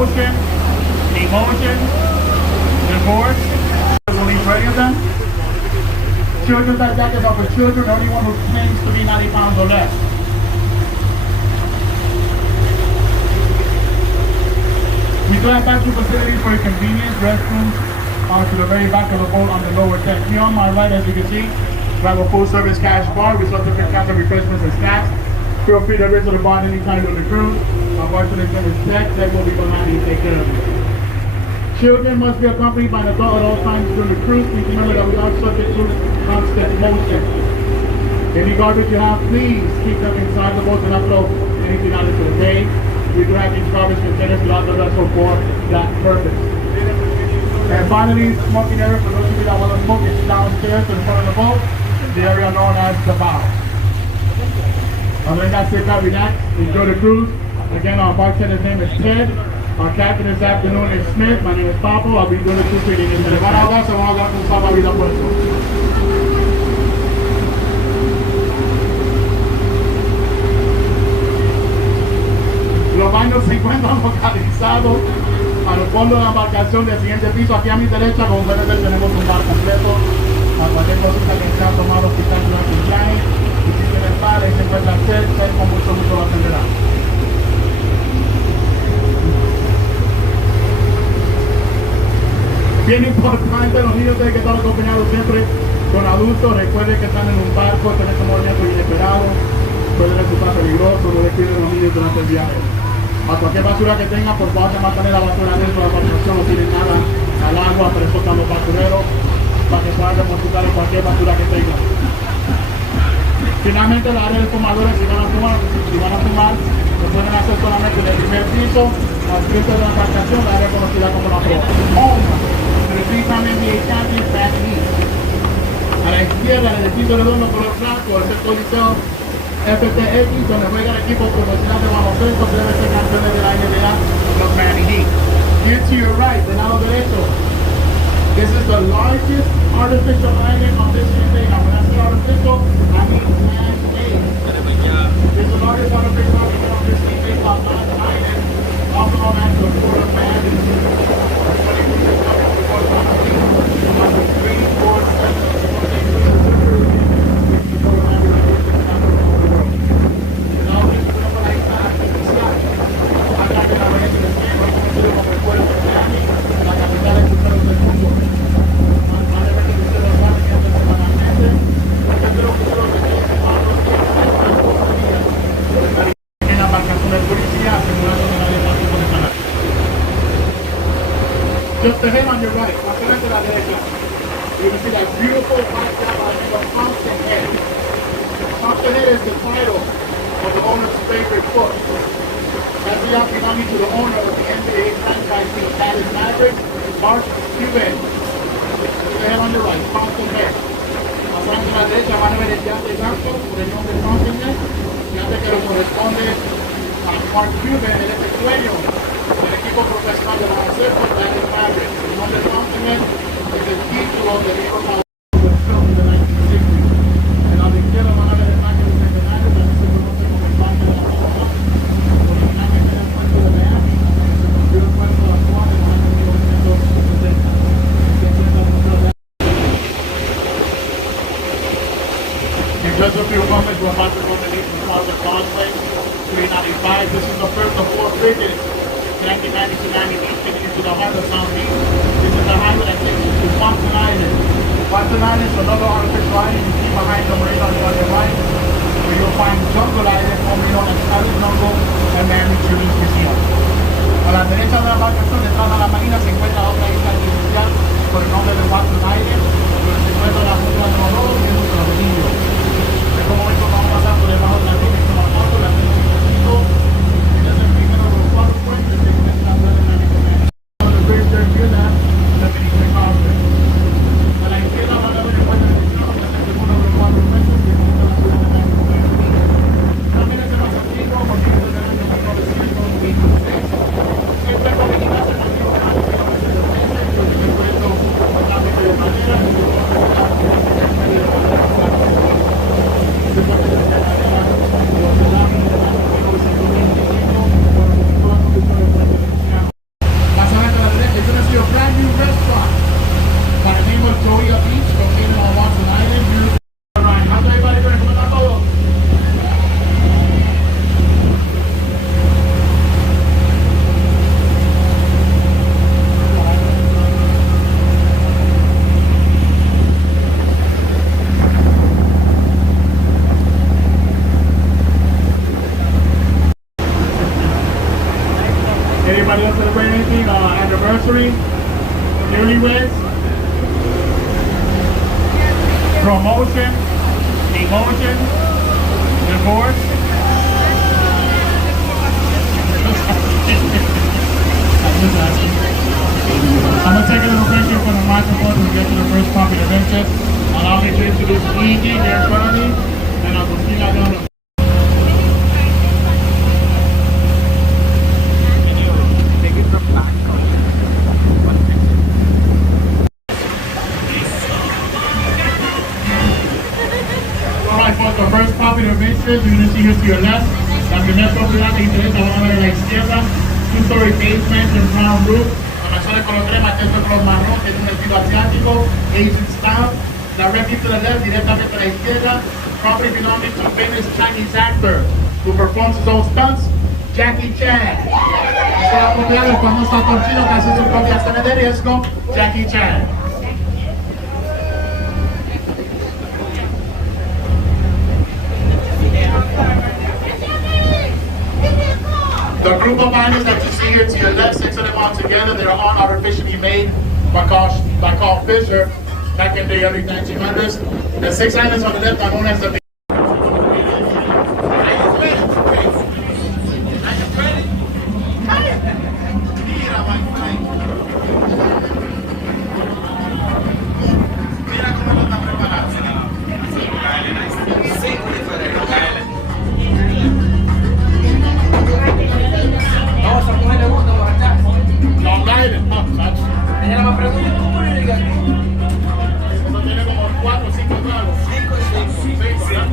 motion, emotion, divorce. Will each any of them? Children's life jackets are for children or anyone who claims to be 90 pounds or less. We do have bathroom facilities for your convenience, restrooms to the very back of the boat on the lower deck. Here on my right, as you can see, we have a full-service cash bar. We serve different kinds of refreshments and snacks. Feel free to visit the bar anytime during the cruise. Our bartender is checked. That will be behind you to take care of you. Children must be accompanied by an adult at all times during the cruise. Please remember that we are subject to constant motion. Any garbage you have, please keep them inside the boat and not throw anything out into the bay. We do have these garbage containers throughout the vessel for that purpose. And finally, smoking area for those of you that want to smoke is downstairs in front of the boat, the area known as the bow. Other than that, sit back, relax, enjoy the cruise. Again, our bartender's name is Ted. Our captain this afternoon is Smith. My name is Papo. I'll be doing the cruise reading in a minute. Ahora se van a hablar con salvavidas puesto. Los baños se encuentran localizados a los fondos de la embarcación del siguiente piso. Aquí a mi derecha, como pueden ver, tenemos un bar completo. A cualquier cosita que sea tomado, quizás durante el viaje. Y si tienen padres, se encuentran cerca, con mucho gusto lo atenderán. Bien importante, los niños tienen que estar acompañados siempre con adultos. Recuerden que están en un barco, tienen ese movimiento inesperado. Puede resultar peligroso, no descuiden a los niños durante el viaje. A cualquier basura que tengan, por favor, de mantener la basura dentro de la embarcación, no tienen nada al agua, pero eso están los basureros para que puedan depositar en cualquier basura que tengan. Finalmente, el área de fumadores, si van a fumar, lo pueden hacer solamente en el primer piso, al frente de la embarcación, la área conocida como la proa. Repeat también the Italian back east. A la izquierda, en el piso redondo color blanco, el sector liceo FTX, donde juega el equipo profesional de baloncesto, debe ser campeones de la NBA, los Miami Heat. Here to your right, del lado derecho, this is the largest artificial island on this ship. Now, when I say artificial, I mean man-made. It's the largest artificial island on this ship called Last Island, also known as the Port of Man. Just ahead on your right, más adelante a la derecha, you can see that beautiful white tower of Thompson Head. Thompson Head is the title of the owner's favorite book. That's the belonging to the owner of the NBA franchise team, that is Maverick, Mark Cuban. Just ahead on your right, Thompson Head. Más adelante a la derecha van a ver el yate blanco por el nombre Thompson Head, yate que le corresponde a Mark Cuban, el dueño del equipo profesional de baloncesto, Daniel Maverick. El nombre Thompson Head es el título del libro del film de 1960. En la izquierda van a ver el parque del Centenario, también se conoce como el parque de la Roma. Originalmente era el puerto de Miami, se construyó el puerto actual en el año 1960. In just a few moments, we're about to go beneath the Plaza Causeway, 395. This is the first of 4 bridges connecting 9290 Beach into the heart of South Beach. This is the highway that takes you to Watson Island. Watson Island is another artificial island you see behind the marina on the right, where you'll find Jungle Island, formerly known as Scarlet Jungle, and Miami Children's Museum. A la derecha de la embarcación, detrás de la marina, se encuentra otra isla artificial por el nombre de Watson Island, donde se encuentra la junta de los lobos y el de los niños. En este momento vamos a pasar por debajo de la línea y tomar fotos, la tenemos un poquito. Este es el primero de los 4 puentes que encuentran en la Mediterránea. The bridge there here, that the Dominican Conference. A la izquierda van a ver el puente de Chino, que es el segundo de los 4 puentes que encuentran la ciudad de Miami. Anybody else celebrate anything? Anniversary? Newlyweds? Promotion? Emotion? Divorce? I'm going to take a little break here for the microphone to get to the first popular venture. Allow me to introduce Iggy here in front of me, and Agustina down. Alright, folks, the first popular ventures you're going to see here to your left. La primera propiedad que interesa van a ver a la izquierda. Two-story basement and brown roof. Amazones color crema, techo color marrón, es un estilo asiático, Asian style. Directly to the left, directamente a la izquierda, property belonging to a famous Chinese actor who performs his own stunts, Jackie Chan. Esta es la propiedad del famoso actor chino que hace sus propias escenas de riesgo, Jackie Chan. The group of islands that you see here to your left, 6 of them all together, they're all artificially made by Carl Fisher back in the early 1900s. The 6 islands on the left are known as the Long Island. Ella me pregunta cómo le diga. Eso tiene como 4 o 5 tragos. 5, ¿verdad?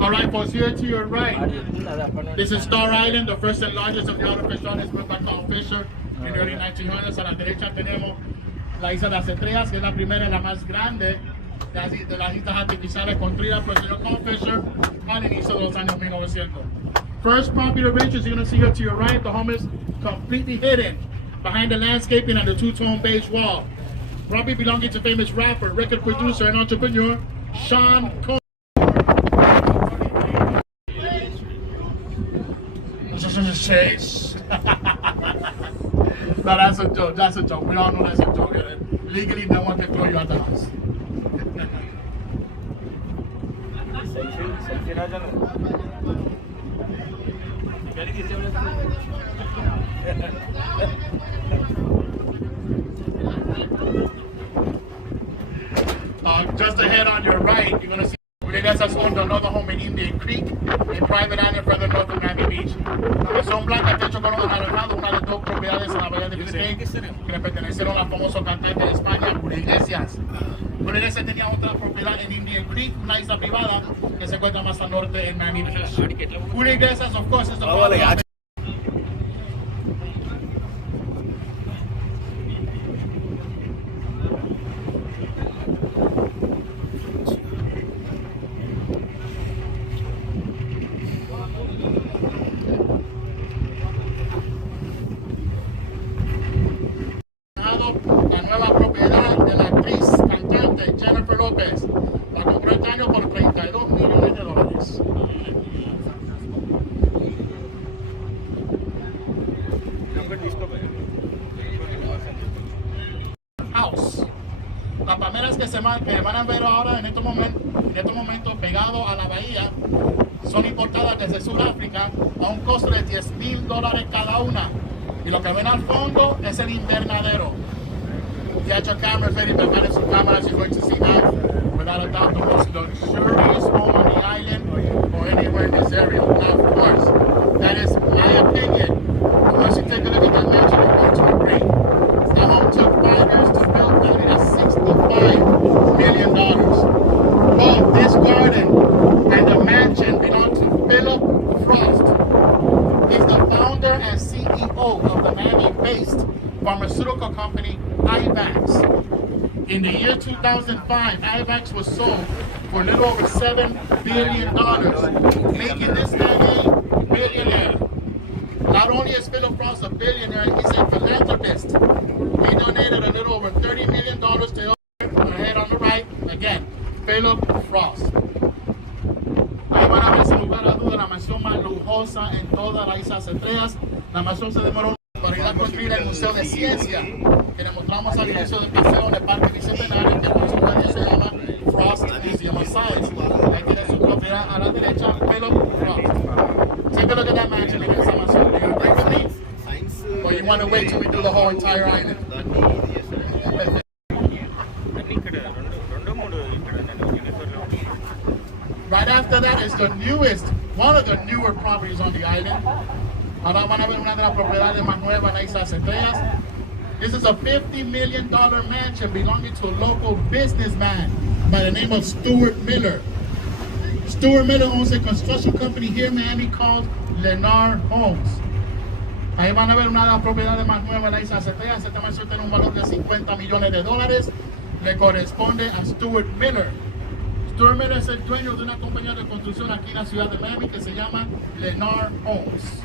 Alright, folks, here to your right, this is Star Island, the first and largest of the artificial islands built by Carl Fisher in the early 1900s. A la derecha tenemos la Isla de las Estrellas, que es la primera y la más grande de las islas artificiales construidas por el señor Carl Fisher al inicio de los años 1900. First popular ventures you're going to see here to your right, the home is completely hidden behind the landscaping and the two-tone beige wall. Property belonging to famous rapper, record producer, and entrepreneur Sean Combs. Chase. No, that's a joke. That's a joke. We all know that's a joke. Legally, no one can throw you out the house. Just ahead on your right, you're going to see Renesas owned another home in Indian Creek, a private island further north of Miami Beach. Son blancas, techo color anaranjado, una de dos propiedades en la bahía de Biscayne que le pertenecieron al famoso cantante de España, Julio Iglesias. Julio Iglesias tenía otra propiedad en Indian Creek, una isla privada que se encuentra más al norte en Miami Beach. Julio Iglesias, of course, is the father. La nueva propiedad de la actriz cantante Jennifer López la compró este año por $32 millones. van a ver ahora en estos momentos pegados a la bahía, son importadas desde Sudáfrica a un costo de $10,000 cada una. Y lo que ven al fondo es el invernadero. Get your cameras ready, preparen sus cámaras, you're going to see that. Without a doubt, the most luxurious home on the island or anywhere in this area. Now, of course, that is my opinion. But once you take a look at that mansion, you're going to agree. That home took 5 years to build, valued at $65 million. Both this garden and the mansion belong to Philip Frost. He's the founder and CEO of the Miami-based pharmaceutical company IVAX. In the year 2005, IVAX was sold for a little over $7 billion, making this man a billionaire. Not only is Philip Frost a billionaire, he's a philanthropist. He donated a little over $30 million to the head on the right, again, Philip Frost. Ahí van a ver sin lugar a duda la mansión más lujosa en toda la Isla Estrellas. La mansión se demoró para ir a construir el Museo de Ciencia, que le mostramos al inicio del paseo en el Parque Bicentenario, que por su medio se llama Frost Museum of Science. Ahí tiene su propiedad a la derecha, Philip Frost. Take a look at that mansion in esa mansión. Do you agree with me? Or you want to wait till we do the whole entire island? Right after that is the newest, one of the newer properties on the island. Ahora van a ver una de las propiedades más nuevas en la Isla Estrellas. This is a $50 million mansion belonging to a local businessman by the name of Stuart Miller. Stuart Miller owns a construction company here in Miami called Lennar Homes. Ahí van a ver una de las propiedades más nuevas en la Isla Estrellas. Esta mansión tiene un valor de $50 millones. Le corresponde a Stuart Miller. Stuart Miller es el dueño de una compañía de construcción aquí en la ciudad de Miami que se llama Lennar Homes.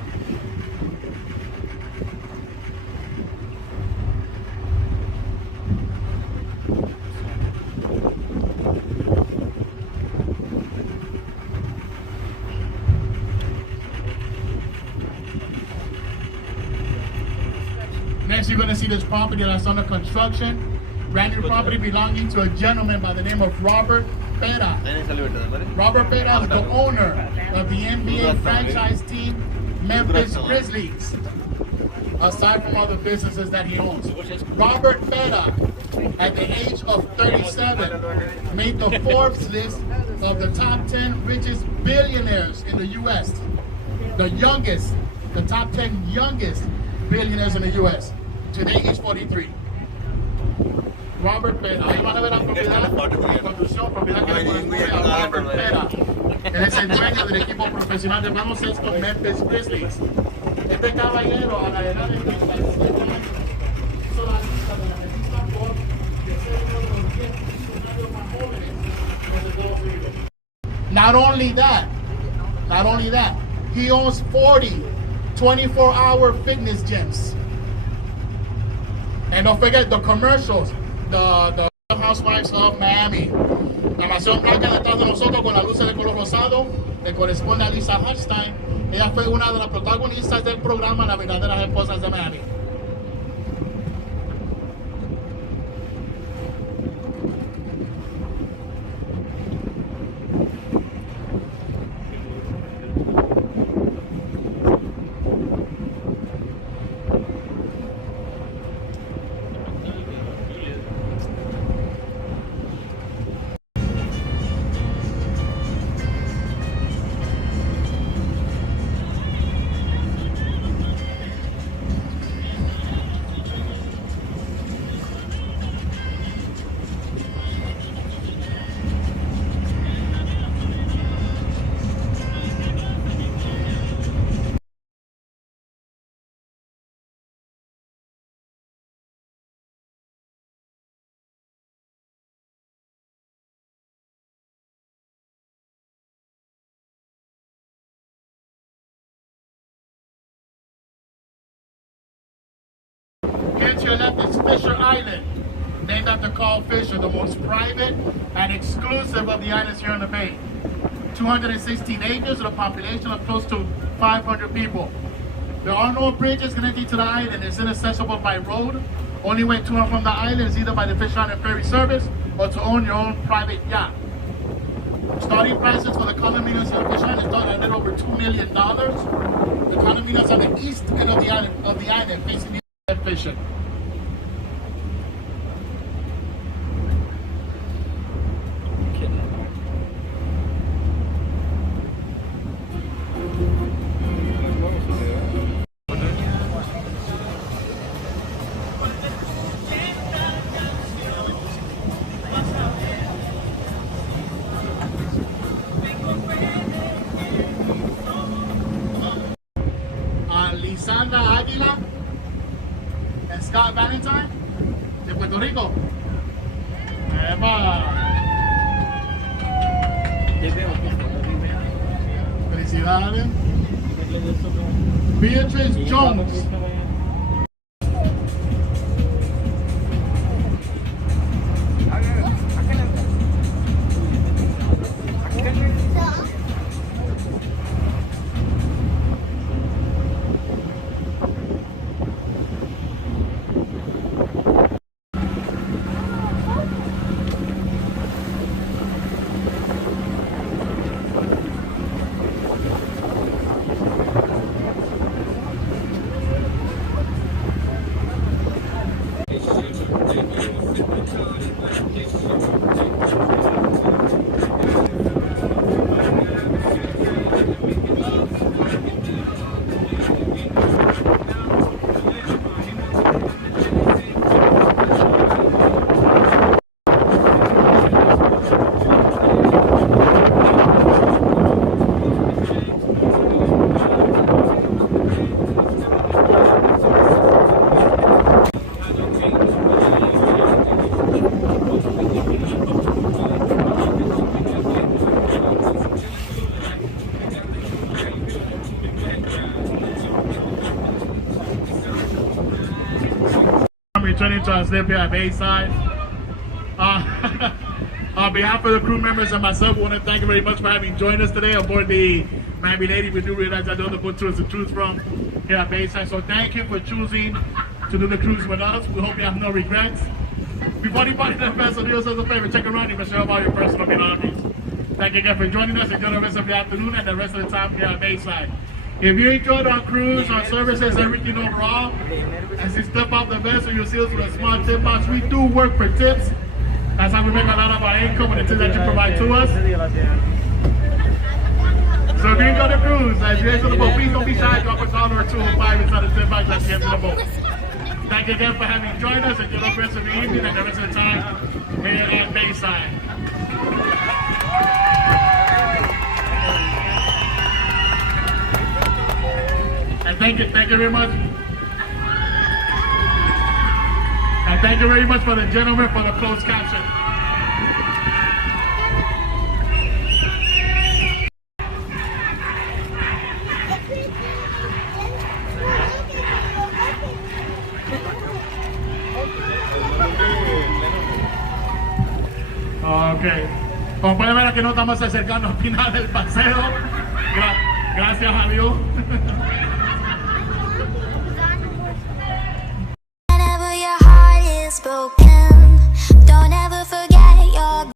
Next, you're going to see this property that's under construction. Brand new property belonging to a gentleman by the name of Robert Pera. Robert Pera is the owner of the NBA franchise team Memphis Grizzlies, aside from other businesses that he owns. Robert Pera, at the age of 37, made the Forbes list of the top 10 richest billionaires in the U.S. The top 10 youngest billionaires in the U.S. Today he's 43. Robert Pera. Ahí van a ver la propiedad, construcción, propiedad que le corresponde a Robert Pera. Él es el dueño del equipo profesional de baloncesto Memphis Grizzlies. Este caballero, a la edad de 37 años, hizo la lista de la revista Forbes de ser uno de los 10 funcionarios más jóvenes de Estados Unidos. Not only that, he owns 40 24-hour fitness gyms. And don't forget the commercials, the Housewives of Miami. La mansión blanca detrás de nosotros con las luces de color rosado le corresponde a Lisa Hutstein. Ella fue una de las protagonistas del programa Las verdaderas esposas de Miami. Here to your left is Fisher Island, named after Carl Fisher, the most private and exclusive of the islands here in the Bay. 216 acres with a population of close to 500 people. There are no bridges connecting to the island. It's inaccessible by road. Only way to and from the island is either by the Fisher Island Ferry Service or to own your own private yacht. Starting prices for the condominiums in Ocean is done at a little over $2 million. The condominiums on the east end of the island facing the fishing. Lisandra Aguila and Scott Valentine de Puerto Rico. Felicidades. Beatrice Jones. Returning to our slip here at Bayside. On behalf of the crew members and myself, we want to thank you very much for having joined us today aboard the Miami Lady. We do realize that the other boat tour is the truth from here at Bayside. So thank you for choosing to do the cruise with us. We hope you have no regrets. Before departing the vessel, do us a favor, check around you and share all your personal belongings. Thank you again for joining us. Enjoy the rest of the afternoon and the rest of the time here at Bayside. If you enjoyed our cruise, our services, everything overall, as you step off the vessel, you'll see us with a small tip box. We do work for tips. That's how we make a lot of our income with the tips that you provide to us. So if you enjoy the cruise, as you enter the boat, please don't be shy. Drop a $1 or $2 inside the tip box at the end of the boat. Thank you again for having joined us. Enjoy the rest of the evening and the rest of the time here at Bayside. And thank you very much. And thank you very much for the gentleman for the closed caption. Ok. Como pueden ver, aquí nos estamos acercando al final del paseo. Gracias a Dios.